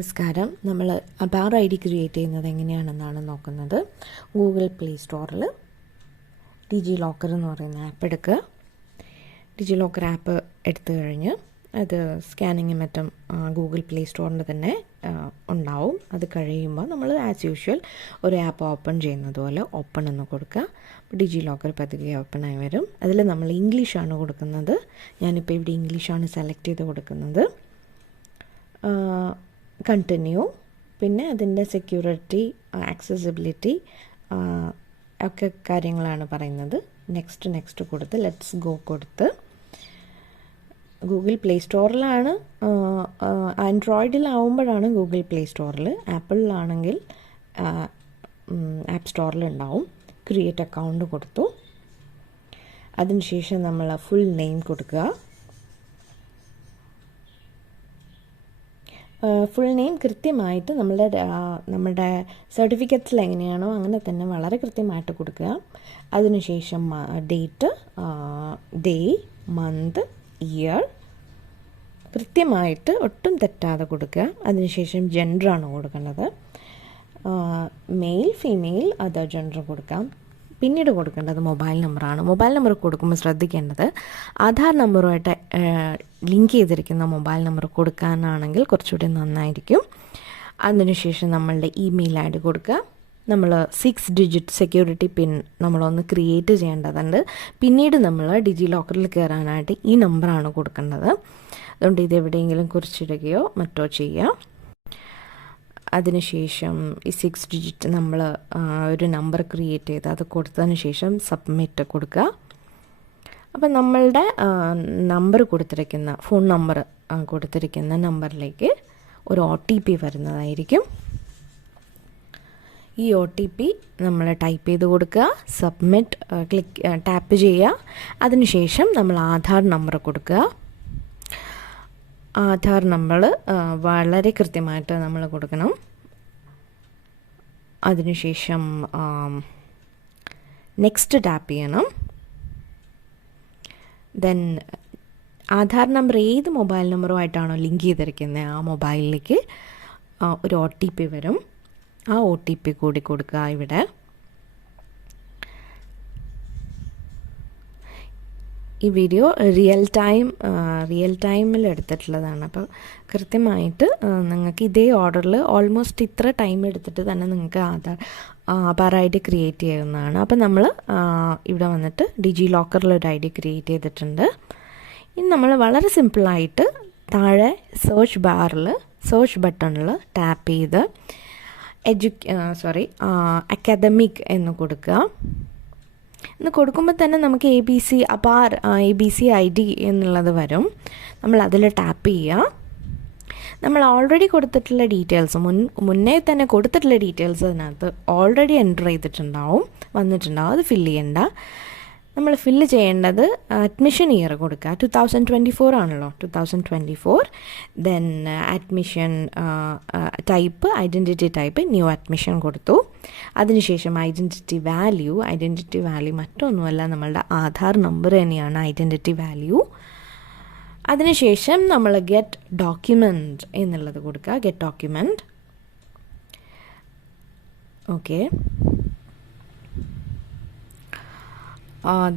നമസ്കാരം. നമ്മൾ അബാർ I D create ചെയ്യുന്നത് എങ്ങനെയാണെന്നാണ് നോക്കുന്നത്. ഗൂഗിൾ പ്ലേ സ്റ്റോറിൽ ഡിജി ലോക്കർ എന്ന് പറയുന്ന ആപ്പ് എടുക്കുക. ഡിജി ലോക്കർ ആപ്പ് എടുത്തു കഴിഞ്ഞ് അത് സ്കാനിങ്ങും മറ്റും ഗൂഗിൾ പ്ലേ സ്റ്റോറിൻ്റെ തന്നെ ഉണ്ടാവും. അത് കഴിയുമ്പോൾ നമ്മൾ ആസ് യൂഷ്വൽ ഒരു ആപ്പ് ഓപ്പൺ ചെയ്യുന്നത് പോലെ ഓപ്പൺ എന്ന് കൊടുക്കുക. ഡിജി ലോക്കർ പതുക്കെ ഓപ്പണായി വരും. അതിൽ നമ്മൾ ഇംഗ്ലീഷാണ് കൊടുക്കുന്നത്. ഞാനിപ്പോൾ ഇവിടെ ഇംഗ്ലീഷാണ് സെലക്ട് ചെയ്ത് കൊടുക്കുന്നത്. കണ്ടിന്യൂ, പിന്നെ അതിൻ്റെ സെക്യൂരിറ്റി, ആക്സസിബിലിറ്റി ഒക്കെ കാര്യങ്ങളാണ് പറയുന്നത്. നെക്സ്റ്റ് കൊടുത്ത് ലെറ്റ്സ് ഗോ കൊടുത്ത് ഗൂഗിൾ പ്ലേ സ്റ്റോറിലാണ്. ആൻഡ്രോയിഡിലാവുമ്പോഴാണ് ഗൂഗിൾ പ്ലേ സ്റ്റോറിൽ, ആപ്പിളിലാണെങ്കിൽ ആപ്പ് സ്റ്റോറിലുണ്ടാവും. ക്രിയേറ്റ് അക്കൗണ്ട് കൊടുത്തു. അതിനുശേഷം നമ്മൾ ഫുൾ നെയിം കൊടുക്കുക. ഫുൾ നെയിം കൃത്യമായിട്ട് നമ്മുടെ സർട്ടിഫിക്കറ്റ്സിൽ എങ്ങനെയാണോ അങ്ങനെ തന്നെ വളരെ കൃത്യമായിട്ട് കൊടുക്കുക. അതിനുശേഷം ഡേറ്റ്, ഡേ, മന്ത്, ഇയർ കൃത്യമായിട്ട് ഒട്ടും തെറ്റാതെ കൊടുക്കുക. അതിനുശേഷം ജെൻഡറാണ് കൊടുക്കേണ്ടത്. മെയിൽ, ഫീമെയിൽ, അതർ ജെൻഡർ കൊടുക്കാം. പിന്നീട് കൊടുക്കേണ്ടത് മൊബൈൽ നമ്പറാണ്. മൊബൈൽ നമ്പർ കൊടുക്കുമ്പോൾ ശ്രദ്ധിക്കേണ്ടത് ആധാർ നമ്പറുമായിട്ട് ലിങ്ക് ചെയ്തിരിക്കുന്ന മൊബൈൽ നമ്പർ കൊടുക്കാനാണെങ്കിൽ കുറച്ചുകൂടി നന്നായിരിക്കും. അതിനുശേഷം നമ്മളുടെ ഇമെയിൽ ഐ ഡി കൊടുക്കുക. നമ്മൾ 6 ഡിജിറ്റ് സെക്യൂരിറ്റി പിൻ നമ്മളൊന്ന് ക്രിയേറ്റ് ചെയ്യേണ്ടതുണ്ട്. പിന്നീട് നമ്മൾ ഡിജി ലോക്കറിൽ കയറാനായിട്ട് ഈ നമ്പറാണ് കൊടുക്കേണ്ടത്. അതുകൊണ്ട് ഇതെവിടെയെങ്കിലും കുറിച്ചിടുകയോ മറ്റോ ചെയ്യാം. അതിനുശേഷം ഈ 6 ഡിജിറ്റ് നമ്മൾ ഒരു നമ്പർ ക്രിയേറ്റ് ചെയ്ത് അത് കൊടുത്തതിന് ശേഷം സബ്മിറ്റ് കൊടുക്കുക. അപ്പം നമ്മളുടെ നമ്പർ കൊടുത്തിരിക്കുന്ന ഫോൺ നമ്പർ കൊടുത്തിരിക്കുന്ന നമ്പറിലേക്ക് ഒരു OTP വരുന്നതായിരിക്കും. ഈ OTP നമ്മൾ ടൈപ്പ് ചെയ്ത് കൊടുക്കുക. സബ്മിറ്റ് ടാപ്പ് ചെയ്യുക. അതിനുശേഷം നമ്മൾ ആധാർ നമ്പർ കൊടുക്കുക. ആധാർ നമ്പർ വളരെ കൃത്യമായിട്ട് നമ്മൾ കൊടുക്കണം. അതിനുശേഷം നെക്സ്റ്റ് ടാപ്പ് ചെയ്യണം. ദെൻ ആധാർ നമ്പർ ഏത് മൊബൈൽ നമ്പറുമായിട്ടാണോ ലിങ്ക് ചെയ്തിരിക്കുന്നത് ആ മൊബൈലിലേക്ക് ഒരു OTP വരും. ആ OTP കൂടി കൊടുക്കുക. ഇവിടെ ഈ വീഡിയോ റിയൽ ടൈമിൽ എടുത്തിട്ടുള്ളതാണ്. അപ്പോൾ കൃത്യമായിട്ട് നിങ്ങൾക്ക് ഇതേ ഓർഡറിൽ ഓൾമോസ്റ്റ് ഇത്ര ടൈം എടുത്തിട്ട് തന്നെ നിങ്ങൾക്ക് ആധാർ ഐ ഡി ക്രിയേറ്റ് ചെയ്യുന്നതാണ്. അപ്പോൾ നമ്മൾ ഇവിടെ വന്നിട്ട് ഡിജി ലോക്കറിൽ ഒരു ID ക്രിയേറ്റ് ചെയ്തിട്ടുണ്ട്. ഇനി നമ്മൾ വളരെ സിമ്പിളായിട്ട് താഴെ സെർച്ച് ബട്ടണിൽ ടാപ്പ് ചെയ്ത് അക്കാദമിക് എന്ന് കൊടുക്കുക. എന്ന് കൊടുക്കുമ്പോൾ തന്നെ നമുക്ക് ABC ID എന്നുള്ളത് വരും. നമ്മൾ അതിൽ ടാപ്പ് ചെയ്യുക. നമ്മൾ ഓൾറെഡി കൊടുത്തിട്ടുള്ള ഡീറ്റെയിൽസ് മുന്നേ തന്നെ കൊടുത്തിട്ടുള്ള ഡീറ്റെയിൽസ് അതിനകത്ത് ഓൾറെഡി എൻ്റർ ചെയ്തിട്ടുണ്ടാവും, വന്നിട്ടുണ്ടാവും. അത് ഫില്ല് ചെയ്യേണ്ട. നമ്മൾ ഫില്ല് ചെയ്യേണ്ടത് അഡ്മിഷൻ ഇയർ കൊടുക്കുക. 2024 ആണല്ലോ, 2024. Then admission type, identity type new admission കൊടുത്തു. അതിനുശേഷം ഐഡൻറ്റിറ്റി വാല്യൂ മറ്റൊന്നുമല്ല, നമ്മളുടെ ആധാർ നമ്പർ തന്നെയാണ് ഐഡൻറ്റിറ്റി വാല്യൂ. അതിനുശേഷം നമ്മൾ ഗെറ്റ് ഡോക്യുമെൻറ്റ് എന്നുള്ളത് കൊടുക്കുക. Get document. Okay.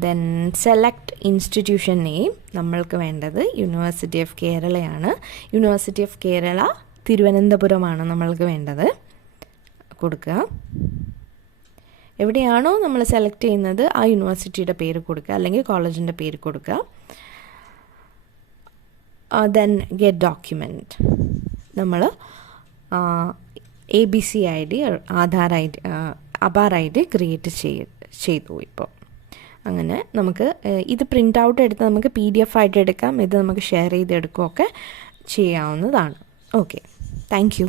Then select institution name. നമ്മൾക്ക് വേണ്ടത് യൂണിവേഴ്സിറ്റി ഓഫ് കേരളയാണ്. യൂണിവേഴ്സിറ്റി ഓഫ് കേരള തിരുവനന്തപുരമാണ് നമ്മൾക്ക് വേണ്ടത്. കൊടുക്കുക. എവിടെയാണോ നമ്മൾ സെലക്ട് ചെയ്യുന്നത് ആ യൂണിവേഴ്സിറ്റിയുടെ പേര് കൊടുക്കുക, അല്ലെങ്കിൽ കോളേജിൻ്റെ പേര് കൊടുക്കുക. Then get document. നമ്മൾ ABC ID Aadhaar I D create ചെയ്തു. ഇപ്പോൾ അങ്ങനെ നമുക്ക് ഇത് പ്രിൻ്റ് ഔട്ട് എടുത്ത് നമുക്ക് PDF ആയിട്ട് എടുക്കാം. ഇത് നമുക്ക് ഷെയർ ചെയ്തെടുക്കുകയൊക്കെ ചെയ്യാവുന്നതാണ്. Okay, thank you.